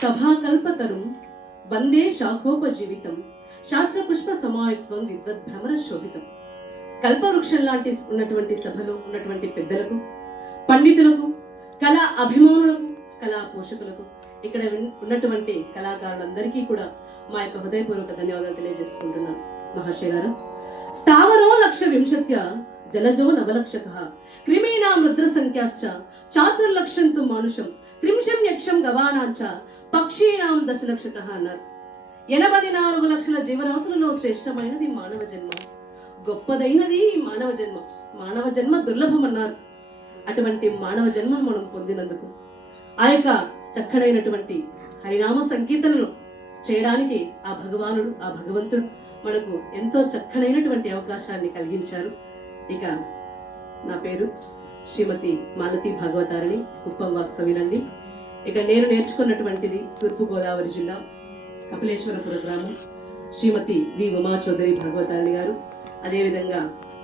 సభాకల్పతరు వందే శాఖోపజీవితం శాస్త్ర పుష్ప సమాయుక్తం విద్వద్భ్రమర శోభితం. కల్పవృక్షం లాంటి ఉన్నటువంటి సభలో ఉన్నటువంటి పెద్దలకు, పండితులకు, కళా అభిమానులకు, కళా పోషకులకు, ఇక్కడ ఉన్నటువంటి కళాకారులందరికీ కూడా మా యొక్క హృదయపూర్వక ధన్యవాదాలు తెలియజేసుకుంటున్నాను. మహాశయగారు, స్థావరో 1,20,000 జలజో నవలక్షకః క్రిమీణాం రుద్ర సంఖ్యాశ్చ చాతుర్లక్షంతు మానుషం త్రింశం యక్షం గవానాంచ పక్షీణాం 10,00,000 అన్నారు. 84 లక్షల జీవరాశులలో శ్రేష్టమైనది మానవ జన్మ, గొప్పదైనది మానవ జన్మ. మానవ జన్మ దుర్లభం అన్నారు. అటువంటి మానవ జన్మను మనం పొందినందుకు ఆ యొక్క చక్కడైనటువంటి హరినామ సంకీర్తనను చేయడానికి ఆ భగవానుడు, ఆ భగవంతుడు మనకు ఎంతో చక్కడైనటువంటి అవకాశాన్ని కలిగించారు. ఇక నా పేరు శ్రీమతి మాలతి భాగవతారిణి, కుప్పం వాస్తవ్యులండి. ఇక నేను నేర్చుకున్నటువంటిది తూర్పుగోదావరి జిల్లా కపిలేశ్వరపుర గ్రామం, శ్రీమతి వి ఉమా చౌదరి భాగవతారిణి గారు, అదేవిధంగా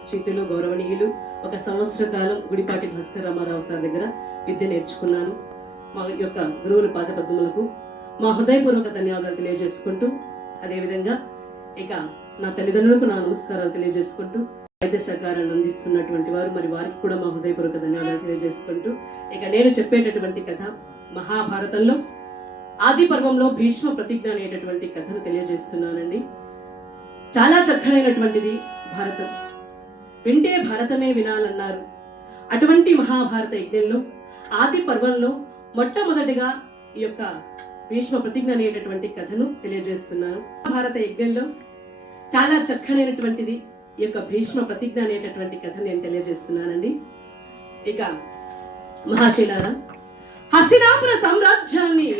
శ్రీతులు గౌరవనీయులు 1 సంవత్సర కాలం గుడిపాటి భాస్కర్ రామారావు సార్ దగ్గర విద్య నేర్చుకున్నాను. మా యొక్క గురువుల పాదపద్మములకు మా హృదయపూర్వక ధన్యవాదాలు తెలియజేసుకుంటూ, అదేవిధంగా ఇక నా తల్లిదండ్రులకు నా నమస్కారాలు తెలియజేసుకుంటూ, వైద్య సహకారాన్ని అందిస్తున్నటువంటి వారు మరి వారికి కూడా మా హృదయపూర్వక ధన్యవాదాలు తెలియజేసుకుంటూ, ఇక నేను చెప్పేటటువంటి కథ మహాభారతంలో ఆది పర్వంలో భీష్మ ప్రతిజ్ఞ అనేటటువంటి కథను తెలియజేస్తున్నానండి. చాలా చక్కనైనటువంటిది భారతం. వింటే భారతమే వినాలన్నారు. అటువంటి మహాభారత యజ్ఞంలో ఆది పర్వంలో మొట్టమొదటిగా ఈ యొక్క భీష్మ ప్రతిజ్ఞ అనేటటువంటి కథను తెలియజేస్తున్నాను. భారత యజ్ఞంలో చాలా చక్కనైనటువంటిది ఈ యొక్క భీష్మ ప్రతిజ్ఞ అనేటటువంటి కథ నేను తెలియజేస్తున్నానండి. ఇక మహాశిలారా, హస్తినాపుర సామ్రాజ్యాన్ని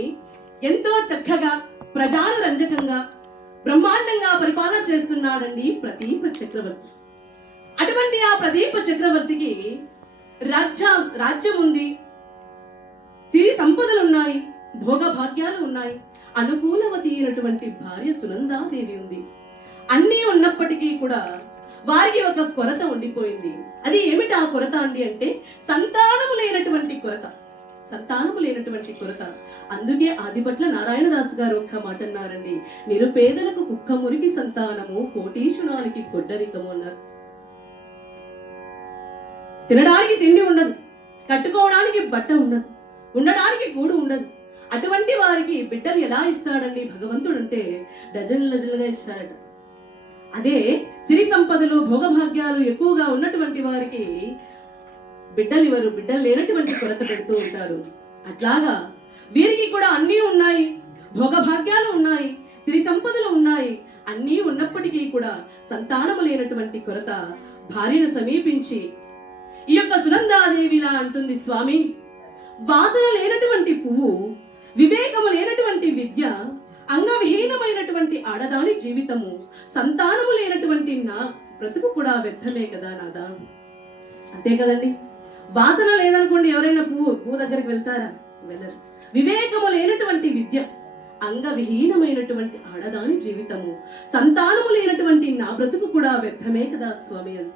ఎంతో చక్కగా ప్రజారంజకంగా బ్రహ్మాండంగా పరిపాలన చేస్తున్నాడండి ప్రదీప చక్రవర్తి. అటువంటి ఆ ప్రదీప చక్రవర్తికి రాజ్యం ఉంది, సిరి సంపదలు ఉన్నాయి, భోగభాగ్యాలు ఉన్నాయి, అనుకూలవతి అయినటువంటి భార్య సునందాదేవి ఉంది. అన్నీ ఉన్నప్పటికీ కూడా వారికి ఒక కొరత ఉండిపోయింది. అది ఏమిటి ఆ కొరత అండి అంటే సంతానము లేనటువంటి కొరత. అందుకే ఆదిభట్ల నారాయణదాసు గారు ఒక్క మాట అన్నారండి, నిరుపేదలకు కుక్క మురికి సంతానము, కోటీశ్వరానికి గొడ్డరికము అన్నారు. తినడానికి తిండి ఉండదు, కట్టుకోవడానికి బట్ట ఉండదు, ఉండడానికి గూడు ఉండదు. అటువంటి వారికి బిడ్డలు ఎలా ఇస్తాడండి భగవంతుడు అంటే డజన్లుగా ఇస్తాడట. అదే సిరి సంపదలు భోగభాగ్యాలు ఎక్కువగా ఉన్నటువంటి వారికి బిడ్డలు ఇవ్వరు, బిడ్డలు లేనటువంటి కొరత పెడుతూ ఉంటారు. అట్లాగా వీరికి కూడా అన్నీ ఉన్నాయి, భోగభాగ్యాలు ఉన్నాయి, సిరి సంపదలు ఉన్నాయి. అన్నీ ఉన్నప్పటికీ కూడా సంతానము లేనటువంటి కొరత భార్యను సమీపించి ఈ యొక్క సునందాదేవిలా అంటుంది, స్వామి, వాసన లేనటువంటి పువ్వు, వివేకము లేనటువంటి విద్య, అంగవిహీనమైనటువంటి ఆడదాని జీవితము, సంతానము లేనటువంటి నా బ్రతుకు కూడా వ్యర్థమే కదా నాదా. అంతే కదండి. వాసన లేదనుకోండి, ఎవరైనా పువ్వు దగ్గరికి వెళ్తారా? వెళ్ళరు. వివేకము లేనటువంటి విద్య, అంగవిహీనమైనటువంటి ఆడదాని జీవితము, సంతానము లేనటువంటి నా బ్రతుకు కూడా వ్యర్థమే కదా స్వామి అని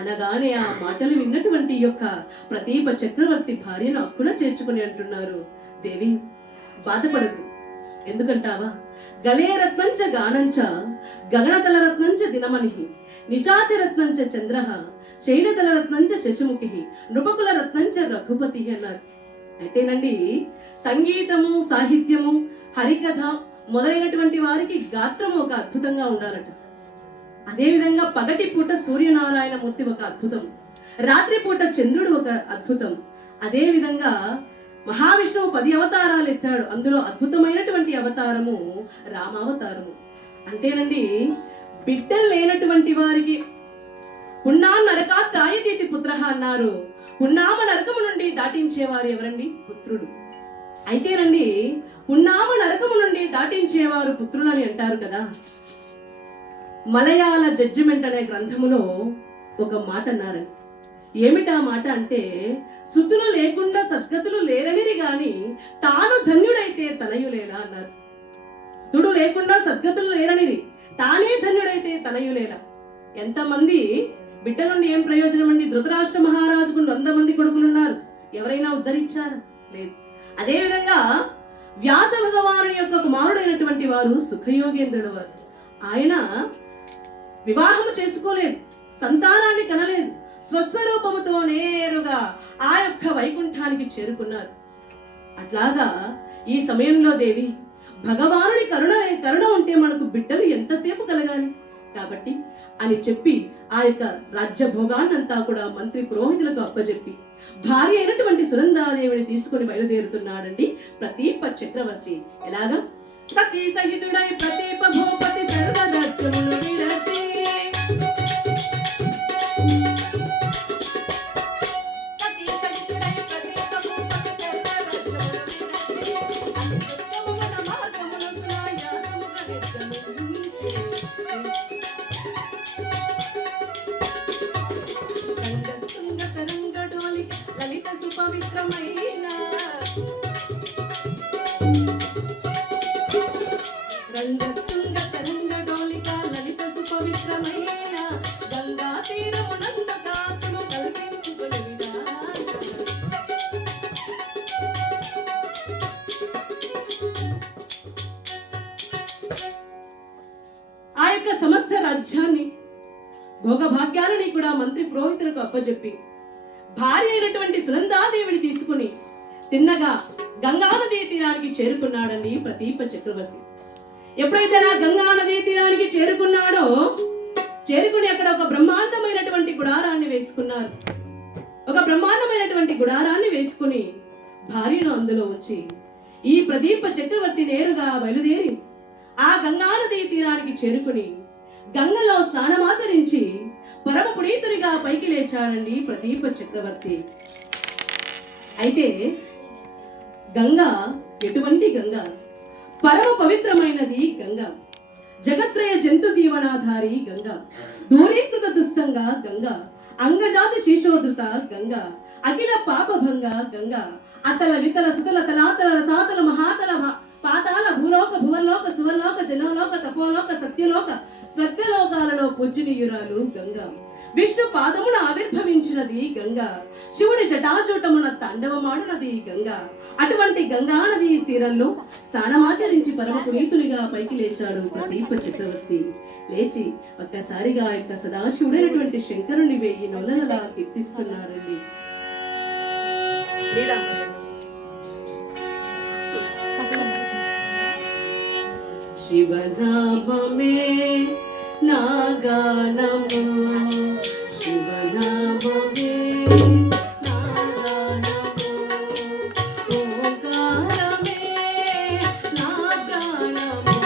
అనగానే ఆ మాటలు విన్నటువంటి యొక్క ప్రదీప చక్రవర్తి భార్యను అక్కున చేర్చుకుని అంటున్నారు, దేవి బాధపడద్దు, ఎందుకంటావా, గలే రత్నంచ గానంచ గగనతల రత్నంచ దినమణి నిశాచరత్నంచ చంద్ర శైలతల రత్నంచ శశిముఖి నృపకుల రత్నంచ రఘుపతి అన్నారు. అంటేనండి సంగీతము, సాహిత్యము, హరికథ మొదలైనటువంటి వారికి గాత్రము ఒక అద్భుతంగా ఉండాలట. అదేవిధంగా పగటి పూట సూర్యనారాయణ మూర్తి ఒక అద్భుతం, రాత్రి పూట చంద్రుడు ఒక అద్భుతం. అదే విధంగా మహావిష్ణువు 10 అవతారాలు ఎత్తాడు. అందులో అద్భుతమైనటువంటి అవతారము రామావతారము. అంటేనండి బిడ్డలు లేనటువంటి వారికి పున్నా నరకాత్రాయతీతి పుత్ర అన్నారు. పున్నామ నరకము నుండి దాటించేవారు ఎవరండి? పుత్రుడు. అయితేనండి పున్నామ నరకము నుండి దాటించేవారు పుత్రులు అని అంటారు కదా. మలయాళ జడ్జిమెంట్ అనే గ్రంథములో ఒక మాట అన్నారండి. ఏమిటా మాట అంటే, సుతులు లేకుండా సద్గతులు లేరనిరి గాని తాను ధన్యుడైతే తనయులేలా అన్నారు. సుతుడు లేకుండా సద్గతులు లేరనిరి, తానే ధన్యుడైతే తనయులేలా. ఎంతమంది బిడ్డ నుండి ఏం ప్రయోజనం అండి? ధృతరాష్ట్ర మహారాజుకు 100 మంది కొడుకులున్నారు, ఎవరైనా ఉద్ధరించారా? లేదు. అదే విధంగా వ్యాస భగవాను యొక్క కుమారుడైనటువంటి వారు సుఖయోగేంద్రుడు వారు. ఆయన వివాహము చేసుకోలేదు, సంతానాన్ని కనలేదు, స్వస్వరూపముతో నేరుగా ఆ యొక్క వైకుంఠానికి చేరుకున్నారు. అట్లాగా ఈ సమయంలో దేవి భగవానుడి కరుణ ఉంటే మనకు బిడ్డలు ఎంతసేపు కలగాలి కాబట్టి అని చెప్పి ఆ యొక్క రాజ్య భోగాన్నంతా కూడా మంత్రి పురోహితులకు అప్పచెప్పి భార్య అయినటువంటి సునందాదేవిని తీసుకుని బయలుదేరుతున్నాడండి ప్రదీప చక్రవర్తి. ఎలాగా? సతీ సహితుడై ప్రదీప భూపతి సర్వ రాజ్యమును విరచి పవిత్రమైన రంగతుంగ తరంగ డోలిక లలిత సుపవిత్రమైన గంగా తీరమున రాజ్యాన్ని భోగభాగ్యాలని కూడా మంత్రి పురోహితులకు అప్పచెప్పి భార్య అయినటువంటి సునందాదేవిని తీసుకుని తిన్నగా గంగానదీ తీరానికి చేరుకున్నాడండి ప్రదీప చక్రవర్తి. ఎప్పుడైతే ఆ గంగానదీ తీరానికి చేరుకున్నాడో, చేరుకుని అక్కడ ఒక బ్రహ్మాండమైనటువంటి గుడారాన్ని వేసుకున్నారు. ఒక బ్రహ్మాండమైనటువంటి గుడారాన్ని వేసుకుని భార్యను అందులో వచ్చి ఈ ప్రదీప చక్రవర్తి నేరుగా బయలుదేరి ఆ గంగానదీ తీరానికి చేరుకుని గంగలో స్నానమాచరించి పరమ పునీతునిగా పైకి లేచాడండి ప్రదీప చక్రవర్తి. అయితే గంగ ఎటువంటి గంగ? పరమ పవిత్రమైనది గంగ. జగత్రయ జంతు జీవనాధారి గంగ. దూరీకృత దుస్సంగ గంగ. అంగజాతి శీశోధృత గంగ. అఖిల పాపభంగ గంగ. అతల వితల సుతల తలాతల రసాతల మహాతల పాతాల భూలోక భువలోక సువర్లోక జనలోక తపోలోక సత్యలోక స్వర్గలోకాలలో పూజ్యనీయురాలు గంగ. విష్ణు పాదమున ఆవిర్భవించినది గంగ. శివుని జటాజూటమున తాండవమాడునది గంగ. అటువంటి గంగా నది తీరంలో స్నానమాచరించి పరమ పునీతునిగా పైకి లేచాడు ప్రదీప చక్రవర్తి. లేచి ఒక్కసారిగా యొక్క సదాశివుడైనటువంటి శంకరుని వేయి నొలనలా కీర్తిస్తున్నారండి. శివనామమే నా గానము, శివనామమే నా గానము, ఓంకారమే నా ప్రాణము,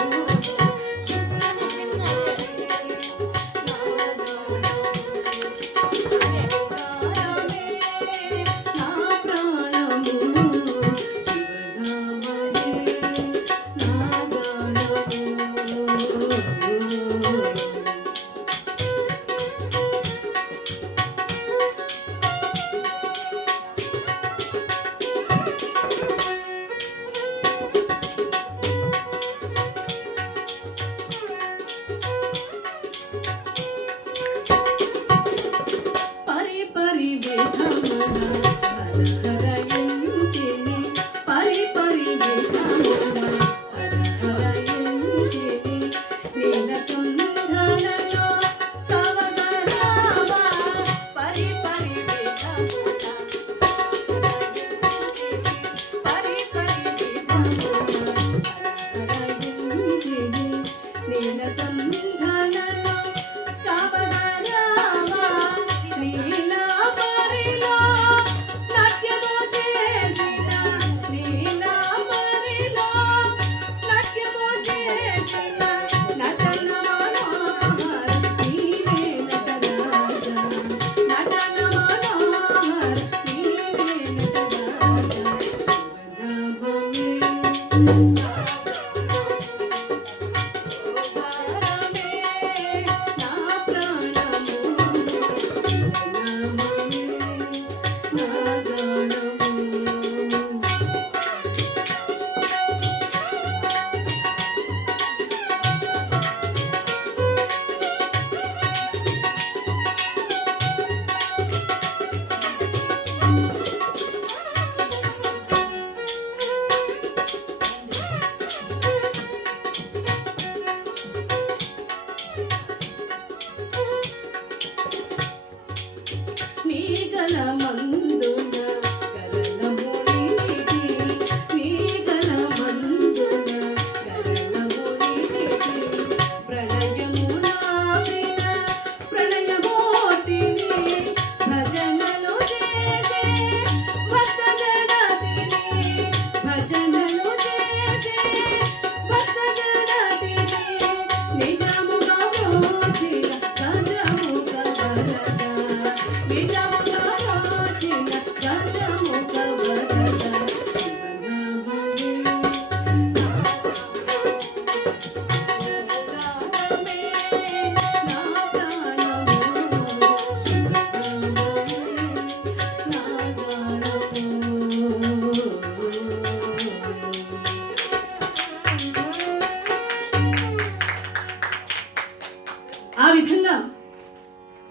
ఆ విధంగా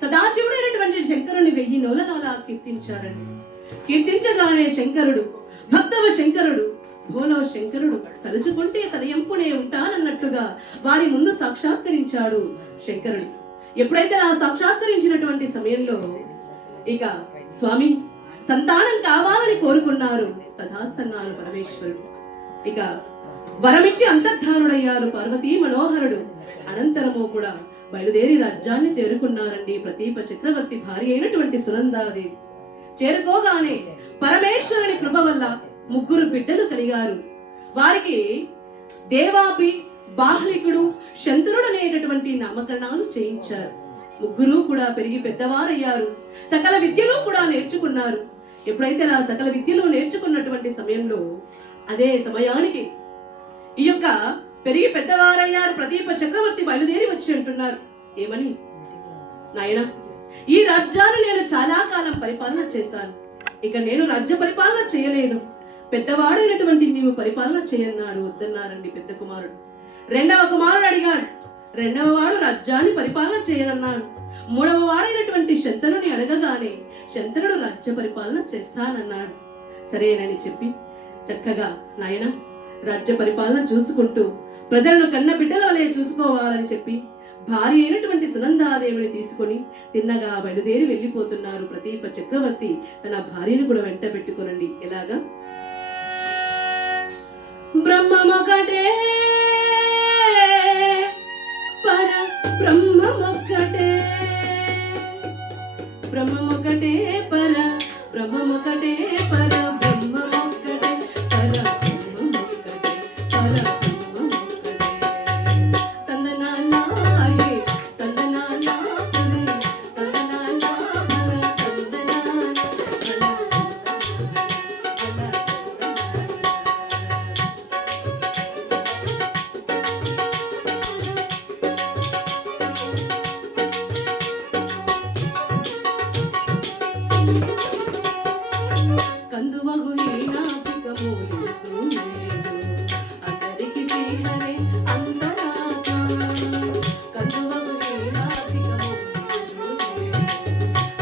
సదాశివుడైనటువంటి శంకరుని వెయ్యి నోలనోలా కీర్తించారండి. కీర్తించగానే శంకరుడు, భక్తవ శంకరుడు భూలో శంకరుడు తలుచుకుంటే తన ఎంపునే ఉంటానన్నట్టుగా వారి ముందు సాక్షాత్కరించాడు శంకరుడు. ఎప్పుడైతే ఆ సాక్షాత్కరించినటువంటి సమయంలో ఇక స్వామి సంతానం కావాలని కోరుకున్నారు. తథాస్తన్నాను పరమేశ్వరుడు. ఇక వరమిచ్చి అంతర్ధానుడయ్యారు పార్వతీ మనోహరుడు. అనంతరము కూడా బయలుదేరి రాజ్యాన్ని చేరుకున్నారండి ప్రతీప చక్రవర్తి భార్య అయినటువంటి సునందాదేవి. చేరుకోగానే పరమేశ్వరుని కృప వల్ల 3 బిడ్డలు కలిగారు. వారికి దేవాపి, బాహ్లికుడు, శంతనుడు అనేటటువంటి నామకరణాలు చేయించారు. 3 కూడా పెరిగి పెద్దవారయ్యారు. సకల విద్యలు కూడా నేర్చుకున్నారు. ఎప్పుడైతే ఆ సకల విద్యలు నేర్చుకున్నటువంటి సమయంలో అదే సమయానికి ఈ యొక్క పెరిగి పెద్దవారయ్యారు ప్రతీప చక్రవర్తి బయలుదేరి వచ్చి అంటున్నారు, ఏమని? నాయన, ఈ రాజ్యాన్ని నేను చాలా కాలం పరిపాలన చేశాను. ఇక నేను రాజ్య పరిపాలన చేయలేను. పెద్దవాడైనటువంటి నీవు పరిపాలన చేయన్నాడు. వద్దన్నారండి పెద్ద కుమారుడు. 2వ కుమారుడు అడిగాడు. 2వ వాడు రాజ్యాన్ని పరిపాలన చేయనన్నాడు. 3వ వాడైనటువంటి శంతనుని అడగగానే శంతనుడు రాజ్య పరిపాలన చేస్తానన్నాడు. సరేనని చెప్పి చక్కగా నాయన రాజ్య పరిపాలన చూసుకుంటూ ప్రజలను కన్న బిడ్డల వలె చూసుకోవాలని చెప్పి భార్య అయినటువంటి సునందాదేవిని తీసుకొని తిన్నగా బయలుదేరి వెళ్ళిపోతున్నారు ప్రతీప చక్రవర్తి. తన భార్యను కూడా వెంట పెట్టుకోనండి. ఎలాగా? బ్రహ్మమొకటే పర బ్రహ్మమొకటే, బ్రహ్మమొకటే పర బ్రహ్మమొకటే పర బ్రహ్మమొకటే పర బ్రహ్మమొకటే పర బ్రహ్మమొకటే. తందనానా హే తందనానా హే తందనానా హే కందువగు హీనాపికమూలిస్తూ నేడు అందరికి శ్రీహరే అంతరాత్మ. కందువగు హీనాపికమూలిస్తూ నేడు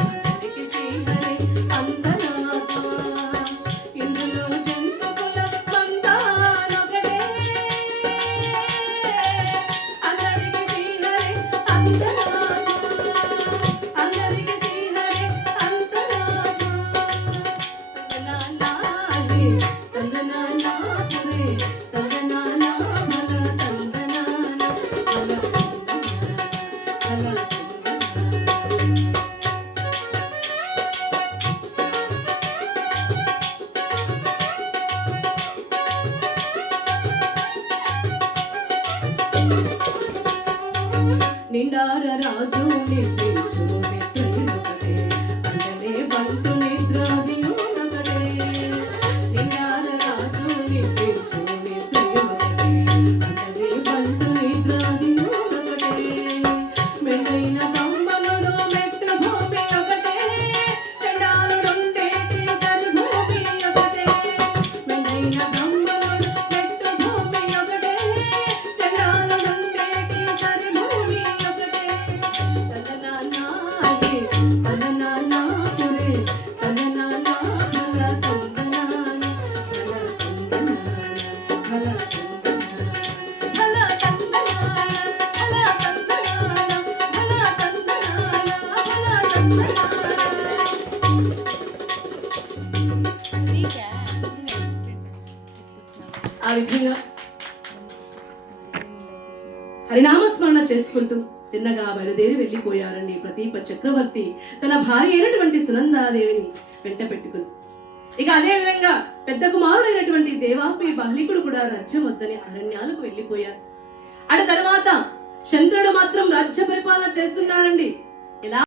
అందరికి శ్రీహరే అంతరాత్మ. ఇందులో జంతుకుల బంధానొకటే అందరికి శ్రీహరే అంతరాత్మ. అందరికి శ్రీహరే అంతరాత్మ. నిండార రాజు నిద్రించు నిద్రయునొకటే అంటనే బంటు నిద్రాదియునొకటే. నిండార రాజు నిద్రించు నిద్రయునొకటే అంటనే బంటు నిద్రాదియునొకటే. మెండైన కమ్మలుడు మెట్టు భూమి ఒకటే చండాలుడుండేటి సరిభూమి ఒకటే. మెండైన కమ్మలుడు మెట్టు భూమి ఒకటే చండాలుడుండేటి సరిభూమి ఒకటే. తననానా హే తననానా పురే తననానా హల తందనానా హల తందనానా హల తందనానా హల తందనానా హల తందనానా హల తందనానా. ఆ విధంగా హరినామస్మరణ చేసుకుంటూ తిన్నగా బయలుదేరి వెళ్ళిపోయారండి ప్రతీప చక్రవర్తి తన భార్య అయినటువంటి సునందాదేవిని వెంట పెట్టుకుని. ఇక అదే విధంగా పెద్ద కుమారుడైనటువంటి దేవాపి బాహ్లికుడు కూడా రాజ్యం వద్దని అరణ్యాలకు వెళ్ళిపోయారు. అటు తర్వాత శంతనుడు మాత్రం రాజ్య పరిపాలన చేస్తున్నాడండి. ఎలా